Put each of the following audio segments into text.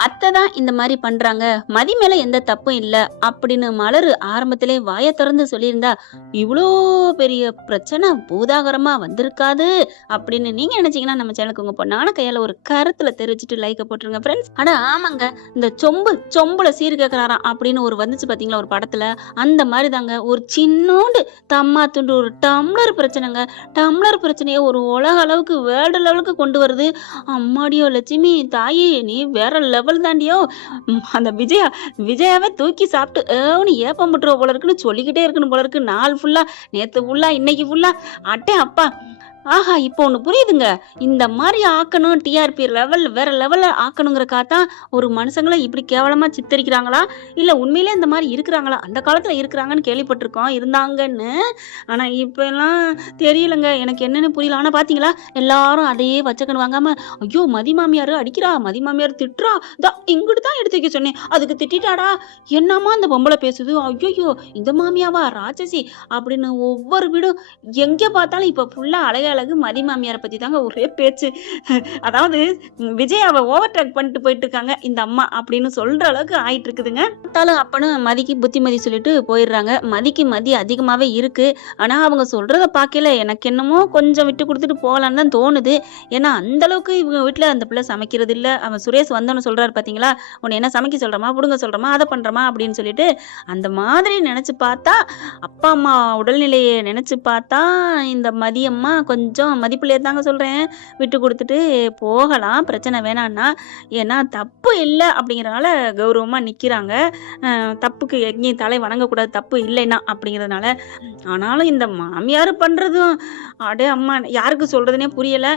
அத்தை தான் இந்த மாதிரி பண்றாங்க, மதி மேல எந்த தப்பும் இல்ல அப்படின்னு மலரு ஆரம்பத்திலே வாயை திறந்து சொல்லியிருந்தா இவ்வளோ பெரிய பிரச்சனை பூதாகரமா வந்திருக்காது அப்படின்னு நீங்க நினைச்சீங்கன்னா நம்ம சேனலுக்கு உங்க பொண்ணான கையால ஒரு கருத்துல தெரிவிச்சுட்டு லைக்க போட்டுருங்க ஃப்ரெண்ட்ஸ். ஆனா ஆமாங்க, இந்த சொம்புல சீர் கேட்கறாராம் அப்படின்னு ஒரு வந்துச்சு பாத்தீங்களா ஒரு படத்துல, அந்த மாதிரி தாங்க ஒரு சின்னோண்டு தம்மா துண்டு ஒரு டம்ளர் பிரச்சனைங்க. டம்ளர் பிரச்சனையை ஒரு உலக அளவுக்கு வேர்ல்டு லெவலுக்கு கொண்டு வருது. அம்மாடியோ லட்சுமி தாயே நீ வேற லெவல் தாண்டியோ. அந்த விஜயாவே தூக்கி சாப்பிட்டு ஏன்னு ஏப்பம் விட்டுருவ போல இருக்குன்னு சொல்லிக்கிட்டே இருக்கணும் போல இருக்கு. நாள் ஃபுல்லா, நேத்து ஃபுல்லா, இன்னைக்கு ஃபுல்லா அட்டே அப்பா. ஆஹா, இப்போ ஒண்ணு புரியுதுங்க. இந்த மாதிரி ஆக்கணும், டிஆர்பி லெவல் வேற லெவல்ல ஆக்கணுங்கிறக்காகத்தான் ஒரு மனுஷங்களை இப்படி கேவலமா சித்தரிக்கிறாங்களா, இல்ல உண்மையிலே இந்த மாதிரி இருக்கிறாங்களா? அந்த காலத்துல இருக்கிறாங்கன்னு கேள்விப்பட்டிருக்கோம், இருந்தாங்கன்னு. ஆனா இப்ப எல்லாம் தெரியலங்க, எனக்கு என்னன்னு புரியல. ஆனா பாத்தீங்களா, எல்லாரும் அதையே வச்சக்கன்னு வாங்காம, ஐயோ மதி மாமியார் அடிக்கிறா, மதி மாமியார் திட்டுறா, இங்கிட்டு தான் எடுத்து வைக்க சொன்னேன், அதுக்கு திட்டாடா, என்னமா அந்த பொம்பளை பேசுது, ஐயோ இந்த மாமியாவா ராட்சசி அப்படின்னு ஒவ்வொரு வீடும் எங்க பார்த்தாலும் இப்ப ஃபுல்லா அழகு மதி மாமியாரை பத்தி தாங்க ஒரே பேச்சு. அதாவது விஜயாவை ஓவர் டேக் பண்ணிட்டு போயிட்டு இருக்காங்க இந்த அம்மா அப்படின்னு சொல்ற அளவுக்கு ஆயிட்டு இருக்குதுங்க. பார்த்தாலும் அப்பனும் மதிக்கு புத்திமதி சொல்லிட்டு போயிடுறாங்க. மதிக்கு மதி அதிகமாவே இருக்கு. ஆனா அவங்க சொல்றத பார்க்கல எனக்கு என்னமோ கொஞ்சம் விட்டு கொடுத்துட்டு போகலான்னு தான் தோணுது. ஏன்னா அந்த அளவுக்கு இவங்க வீட்டுல அந்த பிள்ளை சமைக்கிறது இல்ல. அவன் சுரேஷ் வந்தோன்னு சொல்றாரு பாத்தீங்களா, உன்னை என்ன சமைக்க சொல்றமா, புடுங்க சொல்றமா, அதை பண்றமா அப்படின்னு சொல்லிட்டு அந்த மாதிரி நினைச்சு பார்த்தா, அப்பா அம்மா உடல்நிலையை நினைச்சு பார்த்தா இந்த மதியம்மா கொஞ்சம் மதிப்பிள்ளையே தாங்க சொல்றேன், விட்டு கொடுத்துட்டு போகலாம், பிரச்சனை வேணான்னா. ஏன்னா தப்பு இல்லை அப்படிங்கிறனால கௌரவமா நிக்கிறாங்க. தப்புக்கு எங்கேயும் தலை வணங்கக்கூடாது, தப்பு இல்லைன்னா அப்படிங்கிறதுனால. ஆனாலும் இந்த மாமியார் பண்றதும் அடே அம்மா யாருக்கு சொல்றதுனே புரியல.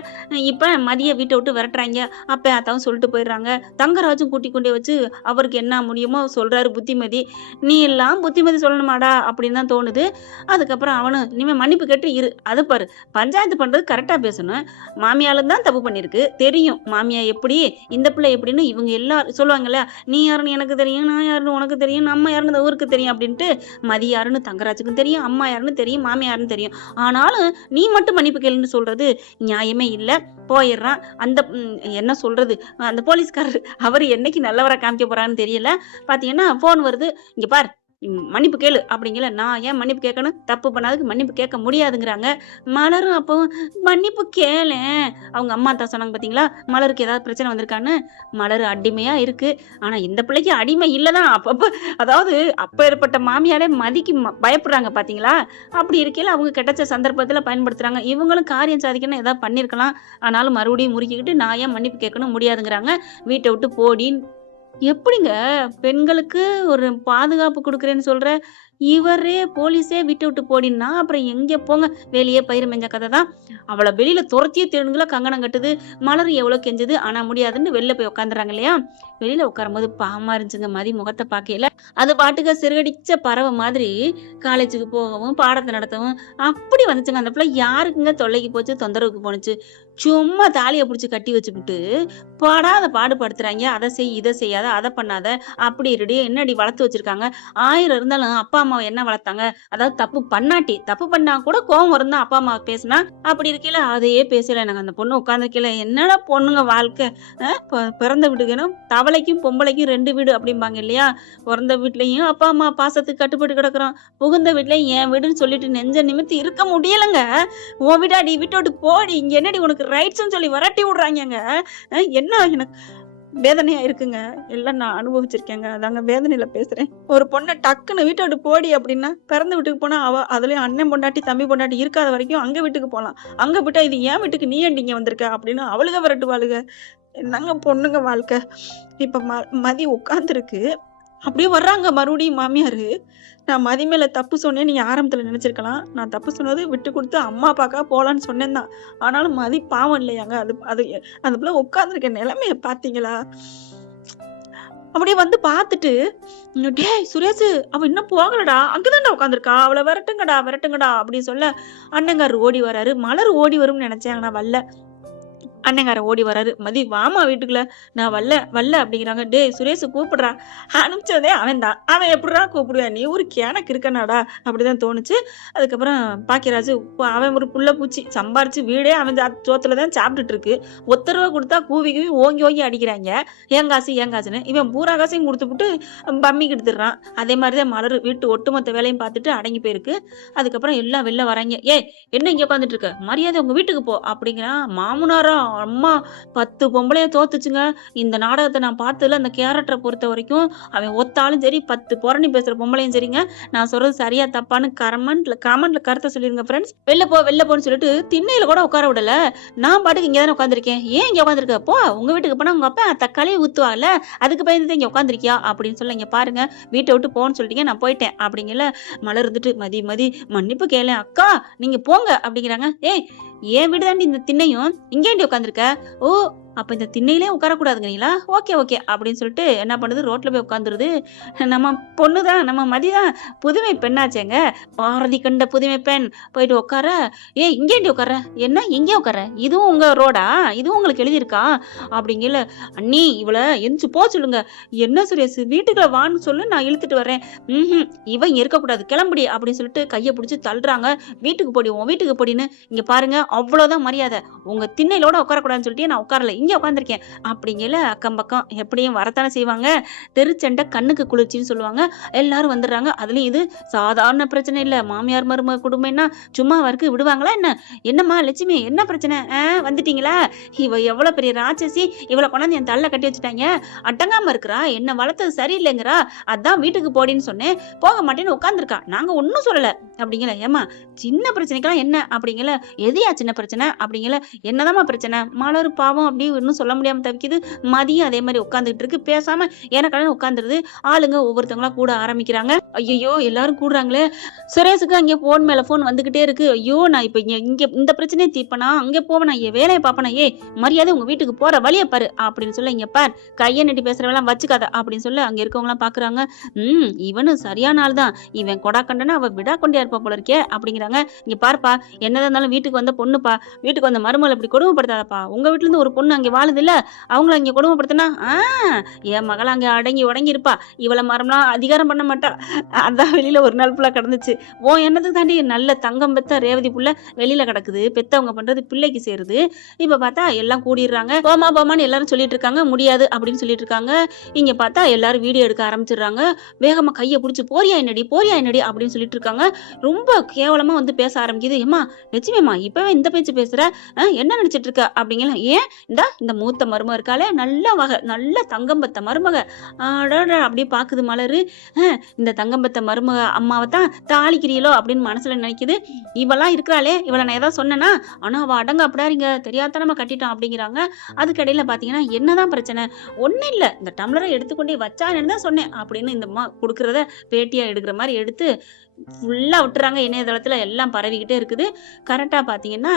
இப்ப மதிய வீட்டை விட்டு விரட்டுறாங்க. அப்ப அத்தாவும் சொல்லிட்டு போயிடுறாங்க. தங்கராஜும் கூட்டி கொண்டே வச்சு அவருக்கு என்ன முடியுமோ சொல்றாரு புத்திமதி. நீ எல்லாம் புத்திமதி சொல்லணுமாடா அப்படின்னு தான் தோணுது. அதுக்கப்புறம் அவனு இனிமே மன்னிப்பு கேட்டு இரு, அது பாரு பஞ்சாயத்து பண்றது கரெக்டா பேசணும். மாமியாலும் தான் தப்பு பண்ணிருக்கு தெரியும், மாமியா எப்படி இந்த பிள்ளை எப்படின்னு இவங்க எல்லாரும் சொல்லுவாங்கல்ல, நீ யாருன்னு எனக்கு தெரியும், நான் யாருன்னு உனக்கு தெரியும், நம்ம யாருன்னு இந்த ஊருக்கு தெரியும் அப்படின்ட்டு. மதி யாருன்னு தங்கராஜுக்கும் தெரியும், அம்மா யாருன்னு தெரியும், மாமியாருன்னு தெரியும். ஆனாலும் நீ மட்டும் மன்னிப்பு கேளுன்னு சொல்றது நியாயமே இல்லை. போயிடுறான். அந்த என்ன சொல்றது, அந்த போலீஸ்காரர் அவர் என்னைக்கு நல்லவரை காமிக்க போறான்னு தெரியல. பாத்தீங்கன்னா போன் வருது, இங்க பார் மன்னிப்பு கேளு அப்படிங்கல. நான் ஏன் மன்னிப்பு கேட்கணும், தப்பு பண்ணாதுக்கு மன்னிப்பு கேட்க முடியாதுங்கிறாங்க. மலரும் அப்போ மன்னிப்பு கேளு, அவங்க அம்மா தான் சொன்னாங்க பாத்தீங்களா, மலருக்கு ஏதாவது பிரச்சனை வந்திருக்கான்னு. மலர் அடிமையா இருக்கு, ஆனா இந்த பிள்ளைக்கு அடிமை இல்லதான். அப்பப்ப அதாவது அப்ப ஏற்பட்ட மாமியாரே மதிக்கு பயப்படுறாங்க பாத்தீங்களா. அப்படி இருக்கையில அவங்க கிடைச்ச சந்தர்ப்பத்துல பயன்படுத்துறாங்க. இவங்களும் காரியம் சாதிக்கணும் ஏதாவது பண்ணிருக்கலாம், ஆனாலும் மறுபடியும் முறுக்கிக்கிட்டு நான் ஏன் மன்னிப்பு கேட்கணும் முடியாதுங்கிறாங்க. வீட்டை விட்டு போடின்னு. எப்படிங்க பெண்களுக்கு ஒரு பாதுகாப்பு கொடுக்குறேன்னு சொல்ற இவரே போலீஸே விட்டு விட்டு போடினா அப்புறம் எங்க போங்க, வெளியே பயிர் மெஞ்ச கதை தான். அவளை வெளியில துரத்தியே தேடுங்களா கங்கணம் கட்டுது. மலர் எவ்வளவு கெஞ்சுது, ஆனா முடியாதுன்னு வெளில போய் உட்காந்துறாங்க இல்லையா. வெளியில உட்காரும் போது பாவமா இருந்துச்சுங்க மதி முகத்தை பார்க்கல. அது பாட்டுக்கு சிறுகடிச்ச பறவை மாதிரி காலேஜுக்கு போகவும் பாடத்தை நடத்தவும் அப்படி வந்துச்சுங்க. அந்த பிள்ளை யாருக்குங்க தொல்லைக்கு போச்சு, தொந்தரவுக்கு போனுச்சு. சும்மா தாலியை பிடிச்சி கட்டி வச்சுக்கிட்டு பாடாத பாடுபடுத்துறாங்க. அதை செய், இதை செய்யாத, அதை பண்ணாத, அப்படி இருடி என்னடி வளர்த்து வச்சிருக்காங்க. 1000 இருந்தாலும் அப்பா அம்மாவை என்ன வளர்த்தாங்க, அதாவது தப்பு பண்ணா கூட கோவம் இருந்தா அப்பா அம்மா பேசினா, அப்படி இருக்கையில அதையே பேசல. எனக்கு அந்த பொண்ணு உட்காந்துருக்கல, என்னடா பொண்ணுங்க வாழ்க்கை, பிறந்த வீடுக்கணும் தவளைக்கும் பொம்பளைக்கும் 2 வீடு அப்படிம்பாங்க இல்லையா. பிறந்த வீட்லயும் அப்பா அம்மா பாசத்துக்கு கட்டுப்பட்டு கிடக்குறோம், புகுந்த வீட்லயும் என் வீடுன்னு சொல்லிட்டு நெஞ்ச நிமித்தி இருக்க முடியலங்க. உன் வீடாடி விட்டு போடி, இங்க என்னடி உனக்கு ரைட்ஸ்ன்னு சொல்லி விரட்டி விடுறாங்க. என்ன எனக்கு வேதனையா இருக்குங்க. எல்லாம் நான் அனுபவிச்சிருக்கேங்க, அதாங்க வேதனையில பேசுறேன். ஒரு பொண்ணை டக்குன்னு வீட்டை விட்டு போடி அப்படின்னா, பிறந்த வீட்டுக்கு போனா அவ அதுலயும் அண்ணன் பொண்டாட்டி தம்பி பொண்டாட்டி இருக்காத வரைக்கும் அங்க வீட்டுக்கு போகலாம். அங்க விட்டா இது ஏன் வீட்டுக்கு நீ ஏண்டிங்க வந்திருக்க அப்படின்னு அவளுக விரட்டுவாளுக. என்னங்க பொண்ணுங்க வாழ்க்கை. இப்ப மதி உட்காந்துருக்கு, அப்படியே வர்றாங்க மறுபடியும் மாமியாரு. நான் மதி மேல தப்பு சொன்னேன், நீங்க ஆரம்பத்துல நினைச்சிருக்கலாம். நான் தப்பு சொன்னது விட்டு கொடுத்து அம்மா அப்பாக்கா போலான்னு சொன்னேன் தான். ஆனாலும் மதி பாவம் இல்லையாங்க. அது அந்த பிள்ளை உட்காந்துருக்க நிலைமைய பாத்தீங்களா. அப்படியே வந்து பாத்துட்டு, டேய் சுரேஷ் அவ இன்னும் போகலடா, அங்கதான்டா உட்காந்துருக்கா, அவளை விரட்டுங்கடா அப்படின்னு சொல்ல அண்ணங்காரு ஓடி வராரு. மலர் ஓடி வரும்னு நினைச்சேன், ஆனா வரல. அண்ணங்காரன் ஓடி வராரு. மதி வாமா வீட்டுக்குள்ள. நான் வரல வரல அப்படிங்கிறாங்க. டேய் சுரேஷ் கூப்பிடுறா. அனுப்பிச்சதே அவன் தான். அவன் எப்படிடா கூப்பிடுவேன், நீ ஒரு கேனக்கு இருக்கனாடா அப்படிதான் தோணுச்சு. அதுக்கப்புறம் பாக்கியராஜ் அவன் ஒரு புள்ள பூச்சி சம்பாரிச்சு வீடே அவன் சோத்துல தான் சாப்பிட்டுட்டு இருக்கு. ஒத்தரவை கொடுத்தா கூவி கூவி ஓங்கி ஓங்கி அடிக்கிறாங்க. ஏன் காசுன்னு இவன் பூரா காசையும் கொடுத்துப்புட்டு பம்மிக்கு எடுத்துடுறான். அதே மாதிரிதான் மலர் வீட்டு ஒட்டுமொத்த வேலையும் பார்த்துட்டு அடங்கி போயிருக்கு. அதுக்கப்புறம் எல்லாம் வெளில வராங்க. என்ன இங்க உட்காந்துட்டு இருக்க, மரியாதை உங்க வீட்டுக்கு போ அப்படிங்கிறான். மாமனாரா அம்மா 10 பொம்பளைய தோத்துச்சுங்க. இந்த நாடகத்தை நான் பார்த்ததுல அந்த கேரக்டரை பொறுத்த வரைக்கும் அவன் ஒத்தாலும் சரி 10 புரணி பேசுற பொம்பளையும் சரிங்க. நான் சொல்றது சரியா தப்பான்னு கமெண்ட்ல கருத்தை சொல்லிருங்க ஃப்ரெண்ட்ஸ். வெளில போன்னு சொல்லிட்டு திண்ணையில கூட உட்கார விடல. நான் பாட்டுக்கு இங்க தானே உட்காந்துருக்கேன். ஏன் இங்க உட்காந்துருக்க, போ உங்க வீட்டுக்கு போனா உங்க அப்பா தக்காளியை ஊத்துவாங்கல்ல, அதுக்கு பயந்து இங்க உட்காந்துருக்கியா அப்படின்னு சொல்ல, இங்க பாருங்க வீட்டை விட்டு போன்னு சொல்லிட்டீங்க, நான் போயிட்டேன் அப்படிங்கல. மலர் இருந்துட்டு மதி மன்னிப்பு கேளு அக்கா, நீங்க போங்க அப்படிங்கிறாங்க. ஏன் வீடு தாண்டி இந்த திண்ணையும், இங்கேண்டி உட்காந்துருக்க, ஓ அப்ப இந்த திண்ணையிலே உட்காரக்கூடாதுங்களா, ஓகே அப்படின்னு சொல்லிட்டு என்ன பண்ணுது, ரோட்ல போய் உட்காந்துருது. நம்ம பொண்ணுதான், நம்ம மதிதான் புதுமை பெண்ணாச்சேங்க, பாரதி கண்ட புதுமை பெண். போயிட்டு உட்கார, இங்கேண்டி உட்கார, என்ன இங்கே உட்கார, இதுவும் உங்க ரோடா, இதுவும் உங்களுக்கு எழுதியிருக்கா அப்படிங்கல. அண்ணி இவளை எந்திச்சு போ சொல்லுங்க. என்ன சுரேஷ் வீட்டுக்குள்ள வான்னு சொல்லு, நான் இழுத்துட்டு வரேன். இவன் இருக்கக்கூடாது, கிளம்புடி அப்படின்னு சொல்லிட்டு கையை பிடிச்சி தள்ளுறாங்க. வீட்டுக்கு போடி, உன் வீட்டுக்கு போடின்னு. இங்க பாருங்க அவ்வளவுதான் மரியாதை, உங்க திண்ணையிலோட உட்காரக்கூடாதுன்னு சொல்லிட்டு நான் உட்காரல, இங்க உட்காந்துருக்கேன் அப்படிங்கல. அக்கம் பக்கம் எப்படியும் வரத்தானே செய்வாங்க. தெருச்சண்டை கண்ணுக்கு குளிர்ச்சின்னு சொல்லுவாங்க. எல்லாரும் வந்துடுறாங்க. அதுலயும் இது சாதாரண பிரச்சனை இல்ல, மாமியார் மருமக குடும்பம்னா சும்மா வருக்கு விடுவாங்களா என்ன? என்னம்மா லட்சுமி என்ன பிரச்சனை, வந்துட்டீங்களா? இவ எவ்வளவு பெரிய ராட்சசி, இவளை கொண்டாந்து என் தள்ள கட்டி வச்சுட்டாங்க, அட்டங்காம இருக்கிறா, என்ன வளர்த்தது சரியில்லைங்கிறா, அதான் வீட்டுக்கு போடின்னு சொன்னேன், போக மாட்டேன்னு உட்காந்துருக்கா, நாங்க ஒன்னும் சொல்லல அப்படிங்கல. ஏமா சின்ன பிரச்சனைக்கெல்லாம் என்ன அப்படிங்கல, எதையா சின்ன பிரச்சனை அப்படிங்கல, என்னதாம்மா பிரச்சனை? மலர் பாவம் அப்படி இன்னும் சொல்ல முடியாம தவிக்குது. மதியம் அதே மாதிரி உட்காந்துட்டு இருக்கு, பேசாம எனக்கு உட்காந்துருது. ஆளுங்க ஒவ்வொருத்தவங்களா கூட ஆரம்பிக்கிறாங்க. ஐயோ எல்லாரும் கூடுறாங்களே. சுரேஷுக்கு அங்கே போன் மேல போன் வந்துகிட்டே இருக்கு. ஐயோ நான் இப்ப இங்க இந்த பிரச்சனையை தீர்ப்பனா, அங்கே போவனா, வேலையை பாப்பனா, மரியாதை உங்க வீட்டுக்கு போற வழிய பாரு அப்படின்னு சொல்ல, இங்க பார் கையை நட்டி பேசுறவெல்லாம் வச்சுக்காத அப்படின்னு சொல்ல அங்க இருக்கவங்க எல்லாம் பாக்குறாங்க. இவனு சரியான ஆள் தான், இவன் கொடா கண்டனா அவ விடா கொண்டியா இருப்பா போல இருக்கே அப்படிங்கிறாங்க. இங்க பாருப்பா, என்னதான் இருந்தாலும் வீட்டுக்கு வந்த பொண்ணுப்பா, வீட்டுக்கு வந்த மருமகள் இப்படி கொடுமைப்படுத்தாதப்பா, உங்க வீட்டுல இருந்து ஒரு பொண்ணு அங்கே வாழுது இல்ல, அவங்கள அங்கே கொடுமைப்படுத்தினா என் மகள் அங்கே அடங்கி உடங்கி இருப்பா, இவளை மரம்லாம் அதிகாரம் பண்ண மாட்டா, அதான் வெளியில ஒரு நாள் ஃபுல்லா கிடந்துச்சு. என்னதுக்கு தாண்டி நல்ல தங்கம் பெத்த ரேவதி புள்ள வெளியில கிடக்குது, பெத்தவங்க பண்றது பிள்ளைக்கு சேருது. இப்ப பார்த்தா எல்லாம் கூடிடுறாங்க, போமான்னு எல்லாரும் சொல்லிட்டு இருக்காங்க, முடியாது அப்படின்னு சொல்லிட்டு இருக்காங்க. இங்க பார்த்தா எல்லாரும் வீடியோ எடுக்க ஆரம்பிச்சிடுறாங்க. வேகமா கையை பிடிச்சி போறியா என்னடி அப்படின்னு சொல்லிட்டு இருக்காங்க. ரொம்ப கேவலமா வந்து பேச ஆரம்பிக்குது. ஏமா லட்சுமிமா இப்பவே இந்த பேச்சு பேசுற, என்ன நினைச்சிட்டு இருக்க அப்படிங்கல. இந்த மூத்த மருமக இருக்காளே, நல்ல வகை, நல்ல தங்கம் பத்த மருமக, அப்படி பாக்குது மலரு. இந்த தங்கம் பத்த மருமக அம்மாவை தான் தாளிக்கிறீங்களோ அப்படின்னு மனசுல நினைக்குது. இவெல்லாம் இருக்கிறாளே, இவளை நான் ஏதாவது சொன்னேன்னா, ஆனா அவ அடங்க அப்படிங்க தெரியாதனமா கட்டிட்டான் அப்படிங்கிறாங்க. அதுக்கடையில பாத்தீங்கன்னா என்னதான் பிரச்சனை, ஒன்னும் இல்ல, இந்த டம்ளரை எடுத்துக்கொண்டே வச்சான்னு தான் சொன்னேன் அப்படின்னு இந்த அம்மா கொடுக்கறத பேட்டியா எடுக்கிற மாதிரி எடுத்து ஃபுல்லா விட்டுறாங்க. இணையதளத்துல எல்லாம் பரவிக்கிட்டே இருக்குது. கரெக்டா பாத்தீங்கன்னா,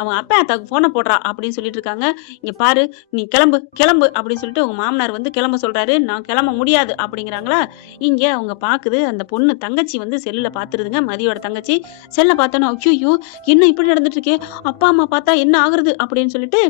அவன் அப்பா அத்தாக்கு போனை போடுறா அப்படின்னு சொல்லிட்டு இருக்காங்க. இங்க பாரு நீ கிளம்பு அப்படின்னு சொல்லிட்டு உங்க மாமனார் வந்து கிளம்ப சொல்றாரு. நான் கிளம்ப முடியாது அப்படிங்கிறாங்களா. இங்க அவங்க பாக்குது, அந்த பொண்ணு தங்கச்சி வந்து செல்லுல பாத்துருதுங்க, மதியோட தங்கச்சி. செல்ல பார்த்தோன்னா ஐயோ என்ன இப்படி நடந்துட்டு இருக்கே, அப்பா அம்மா பார்த்தா என்ன ஆகுறது அப்படின்னு சொல்லிட்டு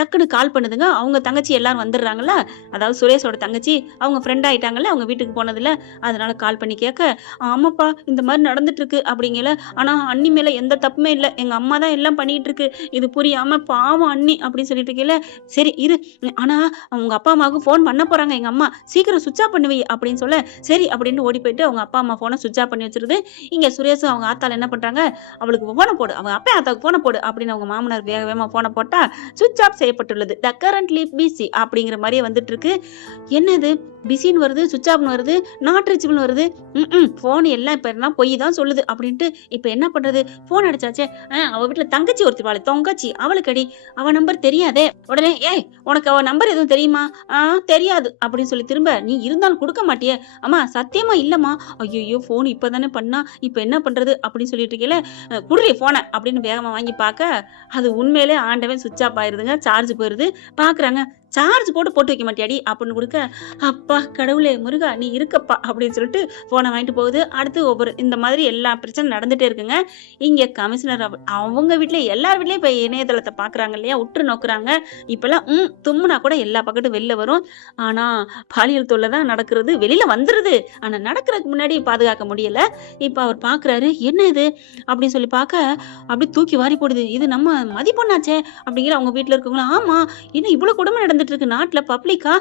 டக்குன்னு கால் பண்ணுதுங்க. அவங்க தங்கச்சி எல்லாரும் வந்துடுறாங்கல்ல, அதாவது சுரேஷோட தங்கச்சி, அவங்க ஃப்ரெண்ட் ஆயிட்டாங்கல்ல அவங்க வீட்டுக்கு போனதுல, அதனால கால் பண்ணி கேட்க, ஆமாப்பா இந்த மாதிரி நடந்துட்டு இருக்கு அப்படிங்கல. ஆனா அண்ணி மேல எந்த தப்புமே இல்லை, எங்க அம்மா தான் எல்லாம் பண்ணிட்டு இருக்கு, இது புரியாம பாவம் அண்ணி அப்படின்னு சொல்லிட்டு இருக்கல. சரி இரு, ஆனா அவங்க அப்பா அம்மாவுக்கு போன் பண்ண போறாங்க எங்க அம்மா, சீக்கிரம் சுவிட்ச் ஆஃப் பண்ணுவி அப்படின்னு சொல்ல, சரி அப்படின்னு ஓடி போயிட்டு அவங்க அப்பா அம்மா போனை சுவிட்ச் ஆஃப் பண்ணி வச்சிருது. இங்க சுரேஷும் அவங்க ஆத்தால என்ன பண்றாங்க, அவளுக்கு போனை போடு, அவங்க அப்பா ஆத்தாவுக்கு போனை போடு அப்படின்னு அவங்க மாமனார் வேகமா போனை போட்டா சுவிட்ச் ஆஃப் செய்யப்பட்டுள்ளது, த கரண்ட்லி பிசி அப்படிங்கிற மாதிரியே வந்துட்டு இருக்கு. என்னது பிசின்னு வருது, சுவிட்ச் ஆஃப்னு வருது, நாட் ரீச்சபிள்னு வருது, போன் எல்லாம் இப்ப என்ன பொய் தான் சொல்லுது அப்படின்ட்டு இப்ப என்ன பண்றது, போன் அடிச்சாச்சே, அவ வீட்டுல தங்கச்சி ஒருத்தி வாழ, தொங்கச்சி, அவளுக்கு அடி, அவ நம்பர் தெரியாதே. உடனே உனக்கு அவ நம்பர் எதுவும் தெரியுமா, தெரியாது அப்படின்னு சொல்லி திரும்ப, நீ இருந்தாலும் கொடுக்க மாட்டியே, அம்மா சத்தியமா இல்லம்மா, ஐயோ போன் இப்பதானே பண்ணா, இப்ப என்ன பண்றது அப்படின்னு சொல்லிட்டு இருக்கல, குடுறி போனை அப்படின்னு வேகமா வாங்கி பார்க்க, அது உண்மையிலே ஆண்டவன் சுவிட்ச் ஆஃப் ஆயிருதுங்க, சார்ஜ் போயிருது. பாக்குறாங்க, சார்ஜ் போட்டு வைக்க மாட்டியாடி அப்படின்னு கொடுக்க, அப்பா கடவுளே முருகா நீ இருக்கப்பா அப்படின்னு சொல்லிட்டு போனை வாங்கிட்டு போகுது. அடுத்து ஒவ்வொரு இந்த மாதிரி எல்லா பிரச்சனை நடந்துட்டே இருக்குங்க. இங்க கமிஷனர் அவங்க வீட்ல எல்லார் வீட்லயும் இப்ப இணையதளத்தை பாக்குறாங்க இல்லையா, உற்று நோக்குறாங்க. இப்பெல்லாம் தும்முனா கூட எல்லா பக்கட்டும் வெளில வரும். ஆனா பாலியல் தொல்லை தான் நடக்கிறது, வெளியில வந்துருது. ஆனா நடக்கிறதுக்கு முன்னாடி பாதுகாக்க முடியல. இப்ப அவர் பாக்குறாரு, என்ன இது அப்படின்னு சொல்லி பார்க்க அப்படி தூக்கி வாரி போடுது. இது நம்ம மதி பொண்ணாச்சே அப்படிங்கிற அவங்க வீட்டுல இருக்கவங்க, ஆமா என்ன இவ்வளவு கொடுமை நடந்துட்டு இருக்கு நாட்டுல பப்ளிக்கா,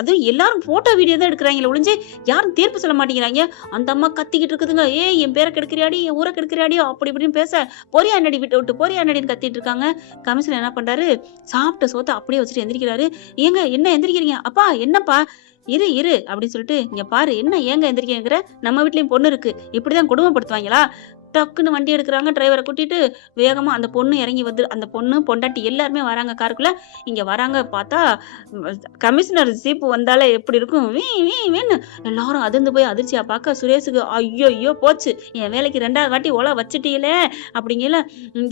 அது எல்லாரும் போட்டோ வீடியோ தான் எடுக்கிறாங்களே ஒளிஞ்சு யாரும் தீர்ப்பு சொல்ல மாட்டேங்கிறாங்க. அந்த அம்மா கத்திக்கிட்டு இருக்குதுங்க, என் பேரை கெடுக்கிறியாடி, என் ஊரை கெடுக்கிறியாடியோ அப்படி இப்படின்னு பேச, பொரியா நடி விட்டு விட்டு பொரியா நடின்னு கத்திட்டு இருக்காங்க. கமிஷனர் என்ன பண்றாரு, சாப்பிட்ட சோத்தை அப்படியே வச்சுட்டு எந்திரிக்கிறாரு. ஏங்க என்ன எந்திரிக்கிறீங்க, அப்பா என்னப்பா, இரு இரு அப்படின்னு சொல்லிட்டு, இங்க பாரு என்ன ஏங்க எந்திரிக்கிற, நம்ம வீட்லயும் பொண்ணு இருக்கு, இப்படிதான் கொடுமைப்படுத்துவாங்களா. டக்குன்னு வண்டி எடுக்கிறாங்க, டிரைவரை கூட்டிட்டு வேகமா அந்த பொண்ணு இறங்கி வந்து, அந்த பொண்ணு பொண்டாட்டி எல்லாருமே வராங்க காருக்குள்ள. இங்க வராங்க, பார்த்தா கமிஷனர் ஜீப்பு வந்தாலே எப்படி இருக்கும், வீ வீ வீன்னு எல்லாரும் அதிர்ந்து போய் அதிர்ச்சியா பார்க்க, சுரேஷுக்கு ஐயோ போச்சு, என் வேலைக்கு 2வது வாட்டி ஓலை வச்சுட்டீங்களே அப்படிங்கல.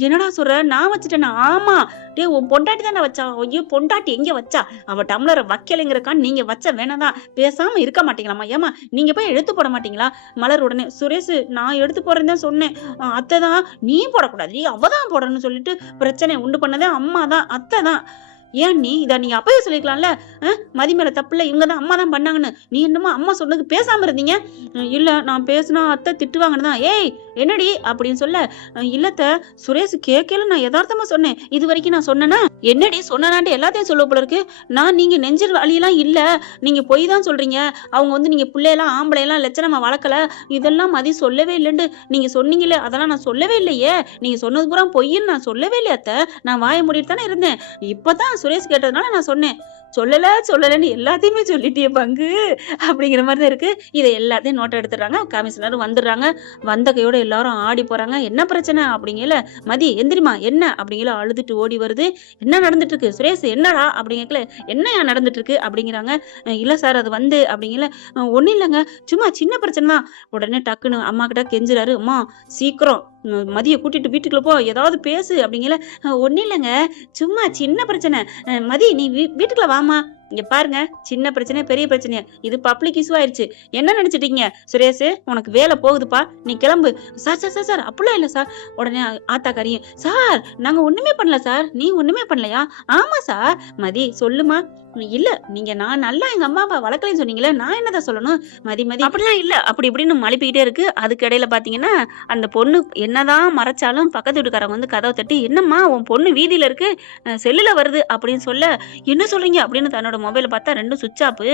என்னடா சொல்ற, நான் வச்சுட்டேன்னா, ஆமா டே உன் பொண்டாட்டி தானே வச்சா. ஐயோ பொண்டாட்டி எங்க வச்சா, அவ டம்ளரை வைக்கலைங்கிறக்கான் நீங்க வச்ச வேணாதான், பேசாம இருக்க மாட்டீங்களாமா, ஏமா நீங்க போய் எடுத்து போட மாட்டீங்களா. மலர் உடனே, சுரேஷ் நான் எடுத்து போறேன்னு தான் சொன்னேன், அத்தை தான், நீ போடக்கூடாது அவதான் போடணும்னு சொல்லிட்டு பிரச்சனை உண்டு பண்ணதே அம்மா தான், அத்தை தான். ஏன் நீ இதை நீங்க அப்பவே சொல்லிக்கலாம்ல, மதி மேல தப்பு இல்ல, இவங்க தான் அம்மா தான் பண்ணாங்கன்னு, நீ என்னமோ அம்மா சொன்னது பேசாம இருந்தீங்க. இல்ல நான் பேசினா அத்தை திட்டுவாங்கன்னு தான். ஏய் என்னடி அப்படின்னு சொல்ல, இல்லத்த சுரேஷ் கேட்கல, நான் யதார்த்தமா சொன்னேன், இது வரைக்கும் நான் சொன்னேன்னா என்னடி சொன்னான்ட்டு எல்லாத்தையும் சொல்ல போல இருக்கு. நீங்க நெஞ்சல் வழியெல்லாம் இல்ல, நீங்க பொய் தான் சொல்றீங்க, அவங்க நீங்க பிள்ளையெல்லாம் ஆம்பளையெல்லாம் லட்சணமா வளர்க்கல, இதெல்லாம் மதி சொல்லவே இல்லைன்னு நீங்க சொன்னீங்களே, அதெல்லாம் நான் சொல்லவே இல்லையே, நீங்க சொன்னது பூரா பொய்ன்னு நான் சொல்லவே இல்லையா அத்தை, நான் வாய மூடிட்டு தானே இருந்தேன், இப்பதான் சுரேஷ் கேட்டதுனால நான் சொன்னேன், சொல்லலன்னு எல்லாத்தையுமே சொல்லிட்டியே பங்கு அப்படிங்கிற மாதிரி தான் இருக்கு. இதை எல்லாத்தையும் நோட்டை எடுத்துடுறாங்க. கமிஷனர் வந்துடுறாங்க. வந்த கையோட எல்லாரும் ஆடி போறாங்க. என்ன பிரச்சனை அப்படிங்கல, மதி எந்திரிமா என்ன அப்படிங்கல, அழுதுட்டு ஓடி வருது. என்ன நடந்துட்டு இருக்கு சுரேஷ், என்னடா அப்படிங்கல, என்னையா நடந்துட்டு இருக்கு அப்படிங்கிறாங்க. இல்ல சார் அது அப்படிங்கல, ஒன்னும் இல்லைங்க சும்மா சின்ன பிரச்சனை தான். உடனே டக்குன்னு அம்மா கிட்ட கெஞ்சுறாரு, அம்மா சீக்கிரம் மதிய கூட்டிட்டு வீட்டுக்குள்ள போ, ஏதாவது பேசு அப்படிங்கல. ஒன்னும் இல்லைங்க சும்மா சின்ன பிரச்சனை, மதி நீ வீட்டுக்குள்ள வாமா, இங்க பாருங்க சின்ன பிரச்சனை பெரிய பிரச்சனையா, இது பப்ளிக் இஷ்யூ ஆயிடுச்சு, என்ன நினைச்சிட்டீங்க சுரேஷ், உனக்கு வேலை போகுதுப்பா, நீ கிளம்பு. சார் சார் சார் சார் அப்படிலாம் இல்ல சார். உடனே ஆத்தாக்காரியும், சார் நாங்க ஒண்ணுமே பண்ணல சார். நீ ஒண்ணுமே பண்ணலையா. ஆமா சார். மதி சொல்லுமா. இல்ல நீங்க நான் நல்லா எங்க அம்மா அப்பா வளர்க்கலன்னு சொன்னீங்களே, நான் என்னதான் சொல்லணும். மதி அப்படிலாம் இல்ல அப்படி இப்படின்னு மழுப்பிக்கிட்டே இருக்கு. அதுக்கு இடையில பாத்தீங்கன்னா அந்த பொண்ணு என்னதான் மறைச்சாலும் பக்கத்து வீட்டுக்காரங்க கதவை தட்டி, என்னம்மா உன் பொண்ணு வீதியில இருக்கு, செல்லுல வருது அப்படின்னு சொல்ல, என்ன சொல்றீங்க அப்படின்னு தன்னோட மொபைல பார்த்தா 2 சுவிட்ச் ஆஃப்.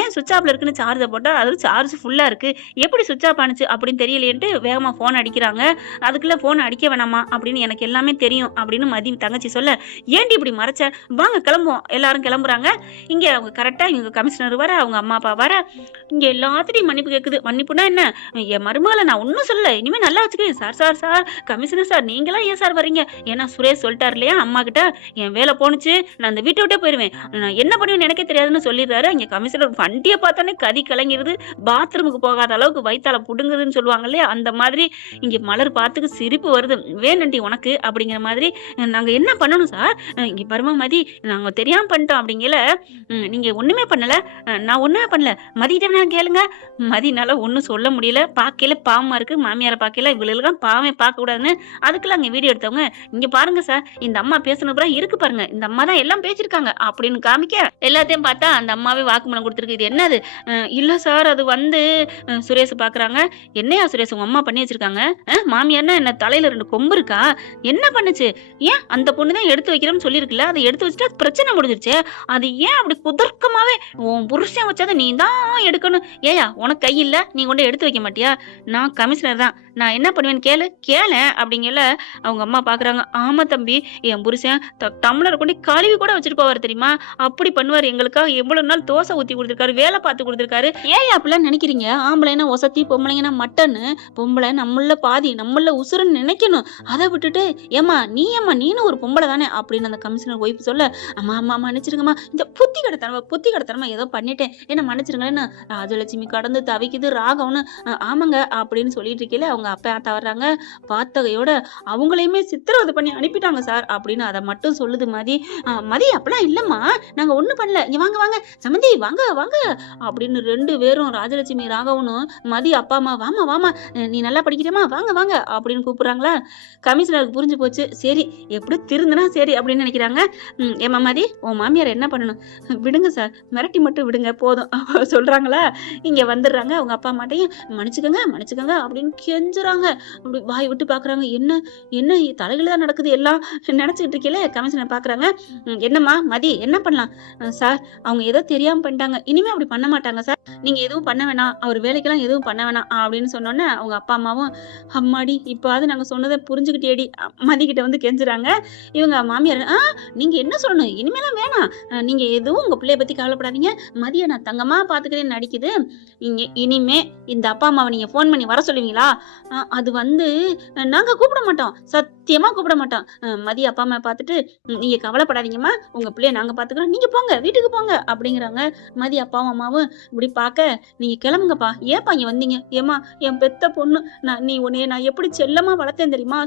ஏன் சுவிட்ச் ஆஃப்ல இருக்குன்னு சார்ஜை போட்டா அது சார்ஜ் ஃபுல்லா இருக்கு, எப்படி சுவிட்ச் ஆஃப் ஆனிச்சு அப்படின்னு தெரியலையேன்ட்டு வேகமா போன் அடிக்கிறாங்க. அதுக்குள்ள போன் அடிக்க வேணாமா அப்படின்னு எனக்கு எல்லாமே தெரியும் அப்படின்னு மதி தங்கச்சி சொல்ல, ஏன்டி இப்படி மறைச்ச, வாங்க கிளம்புவோம். எல்லாரும் கிளம்புறாங்க. இங்க அவங்க கரெக்டா இங்க கமிஷனர் வர, அவங்க அம்மா அப்பா வர, இங்க எல்லாத்தையும் மன்னிப்பு கேக்குது. மன்னிப்புனா என்ன, என் மருமகளை நான் ஒன்னும் சொல்ல, இனிமே நல்லா வச்சுக்கேன் sir. Sir sir commissioner sir நீங்களா ஏன் சார் வரீங்க, ஏன்னா சுரேஷ் சொல்லிட்டாரு இல்லையா அம்மா கிட்ட, என் வேலை போனுச்சு நான் அந்த வீட்டை விட்டே போயிருவேன், நான் என்ன பண்ணுவேன்னு எனக்கே தெரியாதுன்னு சொல்லிடுறாரு. இங்க கமிஷனர் வண்டியை பார்த்தானே கதி கலங்கிருது, பாத்ரூமுக்கு போகாத அளவுக்கு வயித்தால புடுங்குதுன்னு சொல்லுவாங்க இல்லையா, அந்த மாதிரி இங்க மலர் பார்த்துக்கு சிரிப்பு வருது. வேணுண்டி உனக்கு அப்படிங்கிற மாதிரி, நாங்க என்ன பண்ணணும் சார், இங்க பருமா மதி நாங்க தெரியாம பண்ணிட்டோம் அப்படிங்கல, நீங்க ஒண்ணுமே பண்ணல, நான் ஒண்ணுமே பண்ணல, மதியிட்ட நான் கேளுங்க. மதினால ஒன்னும் சொல்ல முடியல. பாக்கையில பாவமா இருக்கு, மாமியார பாக்கையில இவளுக்கு பாவமே பார்க்க கூடாதுன்னு அதுக்குள்ள அங்க வீடியோ எடுத்தவங்க, இங்க பாருங்க சார் இந்த அம்மா பேசுனது இருக்கு பாருங்க, இந்த அம்மா தான் எல்லாம் பேசிருக்காங்க அப்படின்னு காமிக்க, எல்லாத்தையும் பார்த்தா அந்த அம்மாவே வாக்குமூலம் கொடுத்துருக்கு. இது என்னது, இல்ல சார் அது சுரேஷ் பாக்குறாங்க. என்னையா சுரேஷ் உங்க அம்மா பண்ணி வச்சிருக்காங்க, மாமியார்னா என்ன தலையில 2 கொம்பு இருக்கா, என்ன பண்ணுச்சு, ஏன் அந்த பொண்ணு தான் எடுத்து வைக்கிறோம்னு சொல்லிருக்குல்ல, அதை எடுத்து வச்சுட்டு பிரச்சனை முடிஞ்சிருச்சு, அது ஏன் அப்படி குதர்க்கமாவே உன் புருஷன் வச்சாத நீ தான் எடுக்கணும், ஏயா உனக்கு கை இல்ல நீ கொண்டு எடுத்து வைக்க மாட்டியா, நான் கமிஷனர் தான், நான் என்ன பண்ணுவேன்னு கேளு அப்படிங்கல. அவங்க அம்மா பாக்குறாங்க. ஆமா தம்பி என் புருஷன் டம்ளர் கொண்டு கழுவி கூட வச்சுட்டு போவார் தெரியுமா, அப்படி பண்ணுவார் மாமியார் எங்களுக்காக எவ்வளவு நாள் தோசை ஊத்தி கொடுத்துருக்காரு, வேலை பார்த்து கொடுத்துருக்காரு. ஏன் அப்படிலாம் நினைக்கிறீங்க? ஆம்பளைனா ஒசத்தி, பொம்பளைங்கன்னா மட்டன்னு. பொம்பளை நம்மள பாதி, நம்மள உசுருன்னு நினைக்கணும். அதை விட்டுட்டு ஏம்மா நீனும் ஒரு பொம்பளை தானே அப்படின்னு அந்த கமிஷனர் ஒய்ஃப் சொல்ல, அம்மா மன்னிச்சிருங்கம்மா, இந்த புத்தி கடத்தனமா ஏதோ பண்ணிட்டேன், என்ன மன்னிச்சிருங்களேன்னு ராஜலட்சுமி கடந்து தவிக்குது. ராகவனு ஆமாங்க அப்படின்னு சொல்லிட்டு இருக்கையில அவங்க அப்பா ஆத்தா வர்றாங்க. பார்த்தகையோட அவங்களையுமே சித்திரவதை பண்ணி அனுப்பிட்டாங்க சார் அப்படின்னு அதை மட்டும் சொல்லுது மதி. மதி அப்படிலாம் இல்லம்மா, நாங்க ஒண்ணும் பண்ணல, இங்க வாங்க சமந்தி வாங்க அப்படின்னு 2 பேரும் ராஜலட்சுமி ராகவனும் மதி அப்பா அம்மா வாமா நீ நல்லா படிக்கிறமா வாங்க அப்படின்னு கூப்பிடுறாங்களா. கமிஷனருக்கு புரிஞ்சு போச்சு. சரி எப்படி திருந்தனா சரி அப்படின்னு நினைக்கிறாங்க. ஏமா மதி, உன் மாமியார் என்ன பண்ணணும்? விடுங்க சார், மிரட்டி மட்டும் விடுங்க போதும் சொல்றாங்களா. இங்க வந்துடுறாங்க. அவங்க அப்பா அம்மாட்டையும் மன்னிச்சுக்கங்க அப்படின்னு கெஞ்சுறாங்க. அப்படி வாய் விட்டு பாக்குறாங்க. என்ன தலையில தான் நடக்குது எல்லாம் நினைச்சிட்டு இருக்கல. கமிஷனர் பாக்குறாங்க. என்னம்மா மதி, என்ன பண்ணலாம்? சார் அவங்க ஏதோ தெரியாம பண்ணிட்டாங்க, இனிமே அப்படி பண்ண மாட்டாங்க சார், நீங்க எதுவும் பண்ண வேணாம், அவர் வேலைக்கெல்லாம் எதுவும் பண்ண வேணாம் அப்படின்னு சொன்னோன்னே அவங்க அப்பா அம்மாவும் அம்மாடி இப்போது நாங்க சொன்னதை புரிஞ்சுக்கிட்டேடி மதிக்கிட்ட வந்து கெஞ்சுறாங்க. இவங்க மாமியார் நீங்க என்ன சொல்லணும், இனிமேலாம் வேணாம், நீங்க எதுவும் உங்க பிள்ளைய பத்தி கவலைப்படாதீங்க, மதிய நான் தங்கமா பாத்துக்கிறேன்னு நடிக்குது. இனிமே இந்த அப்பா அம்மாவை நீங்க போன் பண்ணி வர சொல்லுவீங்களா? அது வந்து நாங்க கூப்பிட மாட்டோம், சத்தியமா கூப்பிட மாட்டோம். மதி அப்பா அம்மா பார்த்துட்டு நீங்க கவலைப்படாதீங்கம்மா, உங்க பிள்ளைய நாங்க பாத்துக்கிறோம், நீங்க போங்க வீட்டுக்கு போங்க அப்படிங்கிறாங்க. மதி அப்பாவும் அம்மாவும் இப்படி பார்க்க, நீங்க கிளம்புங்கப்பா, ஏப்பா இங்க வந்தீங்க? ஏமா என் பெத்த பொண்ணு, உன்னைய நான் எப்படி செல்லமா வளர்த்தேன் தெரியுமா?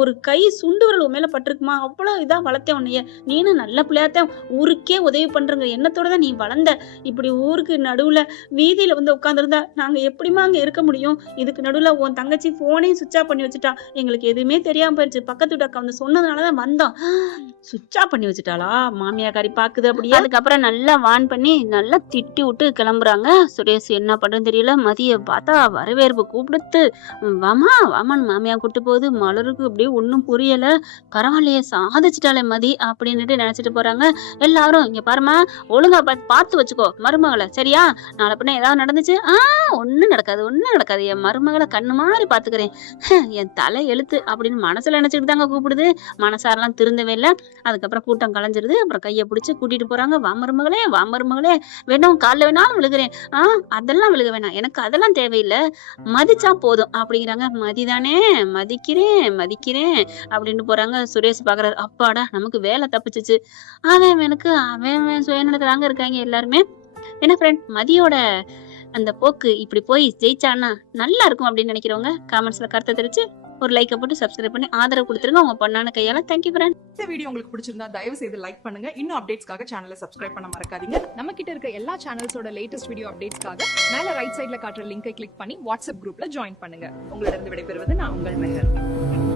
ஒரு கை சுண்டு விரல் மேல பட்டிருக்குமா, அவ்வளவு இதா வளர்த்தேன் உன்னைய, நீனும் நல்ல பிள்ளையாத்தான் ஊருக்கே உதவி பண்றங்க எண்ணத்தோட தான் நீ வளர்ந்த. இப்படி ஊருக்கு நடுவுல வீதியில வந்து உட்காந்துருந்தா நாங்க எப்படிமா அங்க இருக்க முடியும்? இதுக்கு நடுவுல உன் தங்கச்சி போனையும் சுவிட்ச் ஆஃப் பண்ணி வச்சுட்டா, எங்களுக்கு எதுவுமே தெரியாம போயிடுச்சு, பக்கத்து வீட்டு அக்கா வந்து சொன்னதுனாலதான் வந்தோம். சுவிட்ச் ஆஃப் பண்ணி வச்சுட்டாளா? மாமியாக்காரி பாக்குது அப்படியே. அதுக்கப்புறம் நல்லா வான் பண்ணி நல்லா திட்டி விட்டு கிளம்புறாங்க. சுரேஷ் என்ன பண்றதுன்னு தெரியல. மதிய பார்த்தா வரவேற்பு கூப்பிடுத்து வாமான்னு மாமியா கூட்டு போகுது. மலருக்கு அப்படியே ஒன்றும் புரியல. பரவாயில்லையே சாதிச்சிட்டாலே மதி அப்படின்னுட்டு நினைச்சிட்டு போறாங்க. எல்லாரும் இங்க பாருமா, ஒழுங்கா பார்த்து வச்சுக்கோ மருமகளை, சரியா? நாளை பின்ன ஏதாவது நடந்துச்சு ஒன்னும் நடக்காது, என் மருமகளை கண்ணு மாதிரி பாத்துக்கிறேன், என் தலை எழுத்து அப்படின்னு மனசுல நினைச்சிட்டு தாங்க கூப்பிடுது. மனசாரெல்லாம் திருந்தவே இல்லை. அதுக்கப்புறம் கூட்டம் கலைஞ்சிருது. அப்புறம் கையை பிடிச்சி கூட்டிட்டு போறாங்க. வா மருமகளே வேணும், காலில் வேணாலும் விழுகிறேன், அதெல்லாம் விழுக வேணாம், எனக்கு அதெல்லாம் தேவையில்லை, மதிச்சா போதும் அப்படிங்கிறாங்க. மதிதானே, மதிக்கிறேன் அப்படின்னு போறாங்க. சுரேஷ் பாக்குறாரு, அப்பாடா நமக்கு வேலை தப்பிச்சிச்சு. அவன் சுயநலத்துல தாங்க இருக்காங்க எல்லாருமே. என்ன ஃப்ரெண்ட், மதியோட அந்த போக்கு இப்படி போய் ஜெயிச்சான்னா நல்லா இருக்கும் அப்படின்னு நினைக்கிறவங்க காமெண்ட்ஸ்ல கருத்தை தெரிவிச்சு ஒரு லைக்கை போட்டு சப்ஸ்கிரைப் பண்ணி ஆதரவு கொடுத்துருங்க உங்க பொண்ணான கையால. Thank you friend. இந்த வீடியோ உங்களுக்கு பிடிச்சிருந்தா தயவு செய்து லைக் பண்ணுங்க. இன்னும் அப்டேட்ஸ்க்காக சேனலை சப்ஸ்கிரைப் பண்ண மறக்காதீங்க. நம்ம கிட்ட இருக்க எல்லா சேனல்ஸோட லேட்டஸ்ட் வீடியோ அப்டேட்ஸ்க்காக மேல ரைட் சைடுல காட்டுற லிங்கை கிளிக் பண்ணி வாட்ஸ்அப் குரூப்ல ஜாயின் பண்ணுங்க. உங்களிடம் விடைபெறுவது நான் உங்கள் மெஹர்.